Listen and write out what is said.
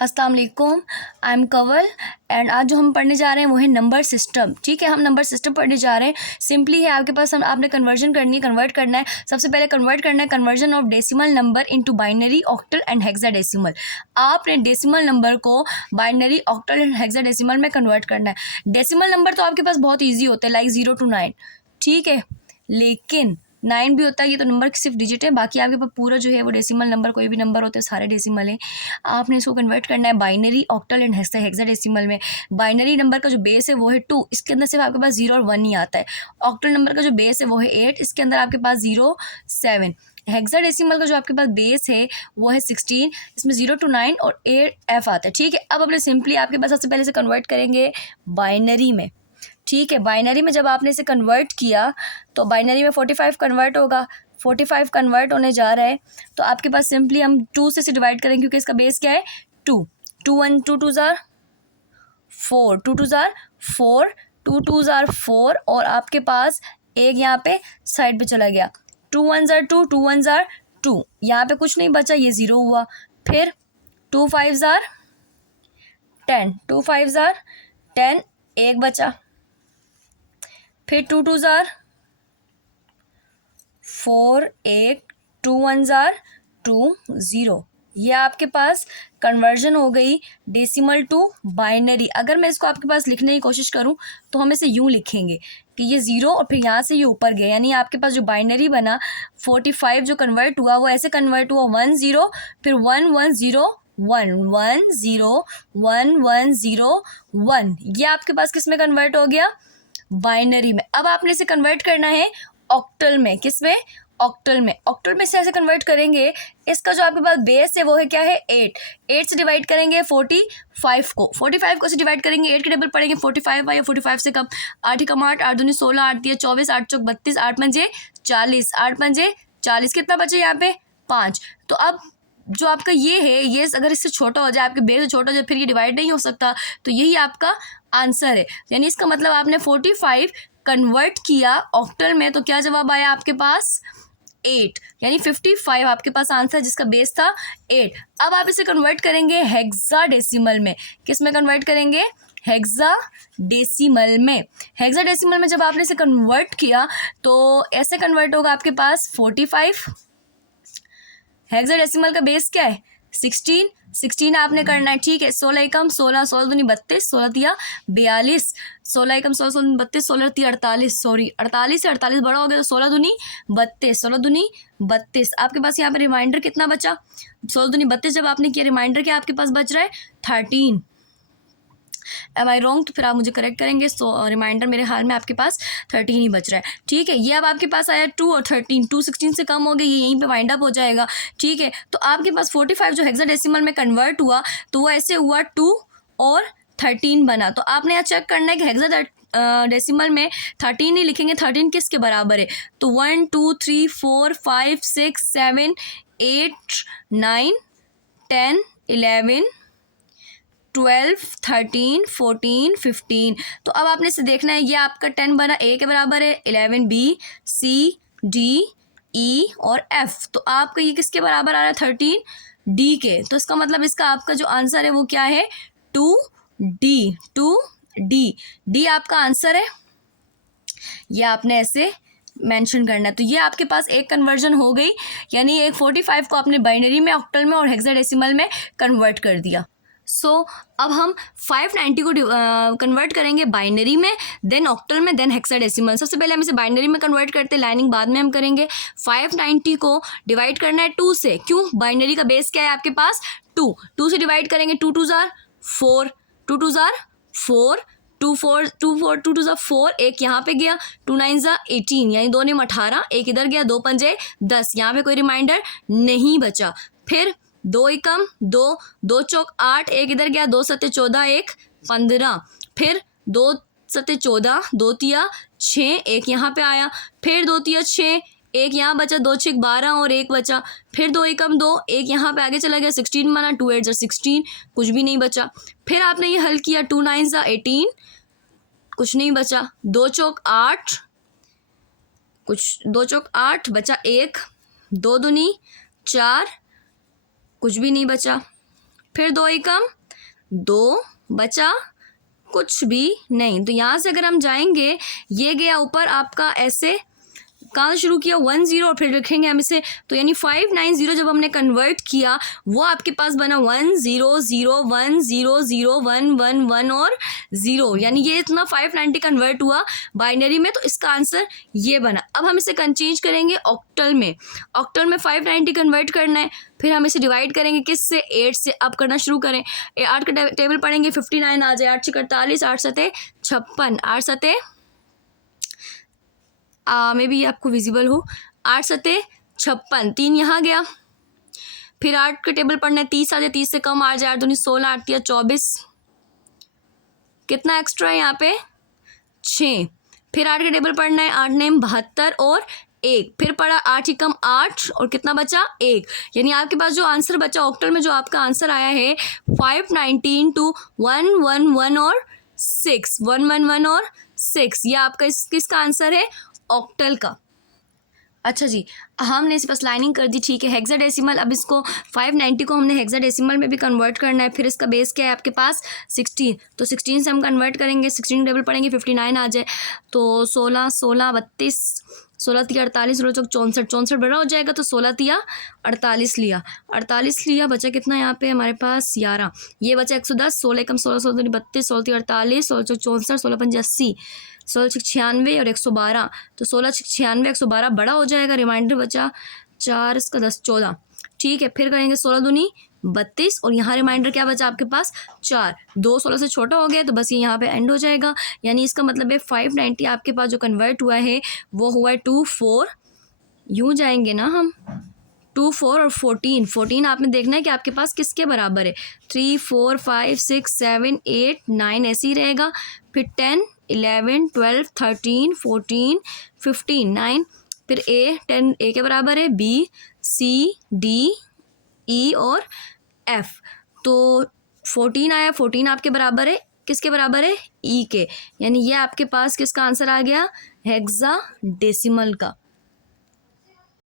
अस्सलाम वालेकुम, I am Kanwal and आज जो हम पढ़ने जा रहे हैं वो है नंबर सिस्टम। ठीक है, हम नंबर सिस्टम पढ़ने जा रहे हैं। सिंपली है आपके पास, आपने कन्वर्जन करनी है, कन्वर्ट करना है। सबसे पहले कन्वर्ट करना है conversion of decimal number into binary, octal and hexadecimal. आपने डेसिमल नंबर को बाइनरी, ऑक्टल एंड हेक्साडेसिमल में कन्वर्ट करना है। डेसिमल नंबर तो आपके पास बहुत ईजी होते हैं, लाइक 0 to 9। ठीक है, लेकिन 9 भी होता है, ये तो नंबर सिर्फ डिजिट है, बाकी आपके पास पूरा जो है वो डेसिमल नंबर, कोई भी नंबर होते हैं सारे डेसिमल है। आपने इसको कन्वर्ट करना है बाइनरी, ऑक्टल एंड हेक्साडेसिमल में। बाइनरी नंबर का जो बेस है वो है 2, इसके अंदर सिर्फ आपके पास 0 और 1 ही आता है। ऑक्टल नंबर का जो बेस है वो है 8, इसके अंदर आपके पास 0, 7। हेक्साडेसिमल का जो आपके पास बेस है वो है 16, इसमें 0 to 9 और 8 F आता है। ठीक है, अब अपने सिंपली आपके पास सबसे पहले से कन्वर्ट करेंगे बाइनरी में। ठीक है, बाइनरी में जब आपने इसे कन्वर्ट किया तो बाइनरी में 45 कन्वर्ट होगा। 45 कन्वर्ट होने जा रहा है तो आपके पास सिंपली हम 2 से डिवाइड करेंगे, क्योंकि इसका बेस क्या है 2। 2 1 2 2 ज़ार 4, 2 2 ज़ार 4, 2 2 ज़ार 4 और आपके पास एक यहाँ पे साइड पे चला गया। 2 1 ज़ार 2, 2 1 ज़ार 2, यहाँ पे कुछ नहीं बचा, ये 0 हुआ। फिर 2 5 ज़ार 10, 2 5 ज़ार 10, एक बचा। फिर 2 2 ज़ार 4, 8, 2 1 ज़ार 2, 0। ये आपके पास कन्वर्जन हो गई डेसिमल टू बाइनरी। अगर मैं इसको आपके पास लिखने की कोशिश करूं तो हम इसे यूं लिखेंगे कि ये 0 और फिर यहाँ से ये ऊपर गया, यानी आपके पास जो बाइनरी बना 45 जो कन्वर्ट हुआ वो ऐसे कन्वर्ट हुआ 1 0, फिर 1 1 0 1 1 0 1 1 0 1। ये आपके पास किस में कन्वर्ट हो गया, बाइनरी में। अब आपने इसे कन्वर्ट करना है ऑक्टल में। किस में, ऑक्टल में। ऑक्टल में से ऐसे कन्वर्ट करेंगे, इसका जो आपके पास बेस है वो है क्या है 8। 8 से डिवाइड करेंगे 45 को, 45 को से डिवाइड करेंगे 8 के टेबल पड़ेंगे 45 या 45 से कम। 8 कम 8, 8 दूनी 16, 8 दिया 24, 8 चौक 32, 8 पंजे 40, 8 पंजे 40। कितना बचे यहाँ पे 5। तो अब जो आपका ये है, ये अगर इससे छोटा हो जाए, आपके बेस से छोटा हो जाए, फिर ये डिवाइड नहीं हो सकता, तो यही आपका आंसर है। यानी इसका मतलब आपने 45 कन्वर्ट किया ऑक्टल में, तो क्या जवाब आया आपके पास 8, यानी 55 आपके पास आंसर जिसका बेस था 8। अब आप इसे कन्वर्ट करेंगे हेक्साडेसिमल में। किस में कन्वर्ट करेंगे, हेक्साडेसिमल में। हेक्साडेसिमल में जब आपने इसे कन्वर्ट किया तो ऐसे कन्वर्ट होगा आपके पास 45। हेक्साडेसिमल का बेस क्या है 16, 16 आपने करना है। ठीक है, 16 एकम 16, 16 दूनी 32, 16 तिया 42, 16 एकम 16, 16 32, 16 तिया 48, सॉरी 48 से 48 बड़ा हो गया तो 16 दूनी 32, 16 दूनी 32। आपके पास यहाँ पे रिमाइंडर कितना बचा, 16 दूनी 32 जब आपने किया, रिमाइंडर क्या आपके पास बच रहा है 13। एम आई रॉन्ग, तो फिर आप मुझे करेक्ट करेंगे। सो रिमाइंडर मेरे हाल में आपके पास 13 ही बच रहा है। ठीक है, ये अब आपके पास आया 2 और 13, 2 16 से कम हो गया, ये यहीं पे वाइंड अप हो जाएगा। ठीक है, तो आपके पास 45 जो हेक्साडेसिमल में कन्वर्ट हुआ तो वो ऐसे हुआ 2 और 13 बना। तो आपने यहाँ चेक करना है कि हेक्साडेसिमल में 13 ही लिखेंगे, 13 किसके बराबर है, तो 1 2 3 4 5 6 7 8 9 10 11 12 13 14 15। तो अब आपने इसे देखना है, ये आपका 10 बना ए के बराबर है, 11 बी सी डी ई और एफ। तो आपका ये किसके बराबर आ रहा है 13 डी के। तो इसका मतलब इसका आपका जो आंसर है वो क्या है 2D। 2D, डी आपका आंसर है। ये आपने ऐसे मेंशन करना है। तो ये आपके पास एक कन्वर्जन हो गई, यानी एक 45 को आपने बाइनरी में, ऑक्टल में और हेक्साडेसिमल में कन्वर्ट कर दिया। सो अब हम 590 को कन्वर्ट करेंगे बाइनरी में, देन ऑक्टल में, देन हेक्साडेसिमल। सबसे पहले हम इसे बाइनरी में कन्वर्ट करते हैं, लाइनिंग बाद में हम करेंगे। 590 को डिवाइड करना है 2 से, क्यों, बाइनरी का बेस क्या है आपके पास 2। 2 से डिवाइड करेंगे 2 2 ज़ार 4, 2 2 ज़ार 4, 2 4 2 4 2 2 ज़ा 4, एक यहाँ पे गया, 2 9 ज़ा 18, यानी 2 9 18, एक इधर गया, 2 पंजे 10, यहाँ पे कोई रिमाइंडर नहीं बचा। फिर 2 एकम 2, 2 चौक 8, एक इधर गया, 2 सत्ते 14, एक 15, फिर 2 सत्ते 14, 2 तिया 6, एक यहाँ पे आया, फिर 2 तिया 6, एक यहाँ बचा, 2 6 12 और एक बचा, फिर 2 एकम 2, एक यहाँ पे आगे चला गया, 16 बना, 2 8 16, कुछ भी नहीं बचा। फिर आपने ये हल किया, 2 9 ज़ा 18, कुछ नहीं बचा, 2 चौक 8, कुछ 2 चौक 8 बचा, एक 2 दूनी 4, कुछ भी नहीं बचा। फिर 2 एकम 2, बचा कुछ भी नहीं। तो यहाँ से अगर हम जाएंगे, ये गया ऊपर आपका ऐसे, कहाँ से शुरू किया 10 और फिर लिखेंगे हम इसे, तो यानी 590 जब हमने कन्वर्ट किया वो आपके पास बना 100100111 और 0, यानी ये इतना 590 कन्वर्ट हुआ बाइनरी में, तो इसका आंसर ये बना। अब हम इसे चेंज करेंगे ऑक्टल में। ऑक्टल में 590 कन्वर्ट करना है, फिर हम इसे डिवाइड करेंगे किससे, 8 से। अब करना शुरू करें, 8 का टेबल पढ़ेंगे 59 आ जाए, 8 से 48, 8 सते 56, 8 सते मे बी आपको विजिबल हो, 8 सते 56, 3 यहाँ गया। फिर 8 का टेबल पढ़ना है, 30 आ जाए, 30 से कम 8 जाए, 8 दूनी 16, 8 तिया 24, कितना एक्स्ट्रा है यहाँ पे 6। फिर 8 का टेबल पढ़ना है, 8 नेम 72 और 1, फिर पढ़ा 8 ही कम 8 और कितना बचा 1, यानी आपके पास जो आंसर बचा ऑक्टल में, जो आपका आंसर आया है 519 to 111 और 6, 111 और 6, ये आपका किसका आंसर है, ऑक्टल का। अच्छा जी, हमने इस बस लाइनिंग कर दी, ठीक है। हेक्साडेसिमल, अब इसको 590 को हमने हेक्साडेसिमल में भी कन्वर्ट करना है। फिर इसका बेस क्या है आपके पास 16, तो 16 से हम कन्वर्ट करेंगे, 16 टेबल पढ़ेंगे 59 आ जाए, तो 16 16 32, 16 तिया 48, 16 चौक 64, 64 बड़ा हो जाएगा, तो 16 तिया 48 लिया, 48 लिया, बचा कितना यहाँ पे हमारे पास 11, ये बचा 110, 16 कम 16, 16 32, 16 तिया 48, 16 चौक 64, 16 पंजे 80, 16 96 और 112, तो 16 96 112 बड़ा हो जाएगा, रिमाइंडर बचा 4, इसका 10 14, ठीक है। फिर करेंगे 16 दूनी 32 और यहाँ रिमाइंडर क्या बचा आपके पास 4, 2 16 से छोटा हो गया, तो बस ये यहाँ पे एंड हो जाएगा। यानी इसका मतलब है 590 आपके पास जो कन्वर्ट हुआ है वो हुआ है 2 4, यूँ जाएंगे ना हम 2 4 और 14, 14 आपने देखना है कि आपके पास किसके बराबर है, 3 4 5 6 7 8 9 ऐसे ही रहेगा। फिर 10 11 12 13 14 15 9, फिर ए 10 ए के बराबर है, बी सी डी ई और एफ, तो 14 आया, 14 आपके बराबर है, किसके बराबर है ई के, यानी ये आपके पास किसका आंसर आ गया हेक्साडेसिमल का।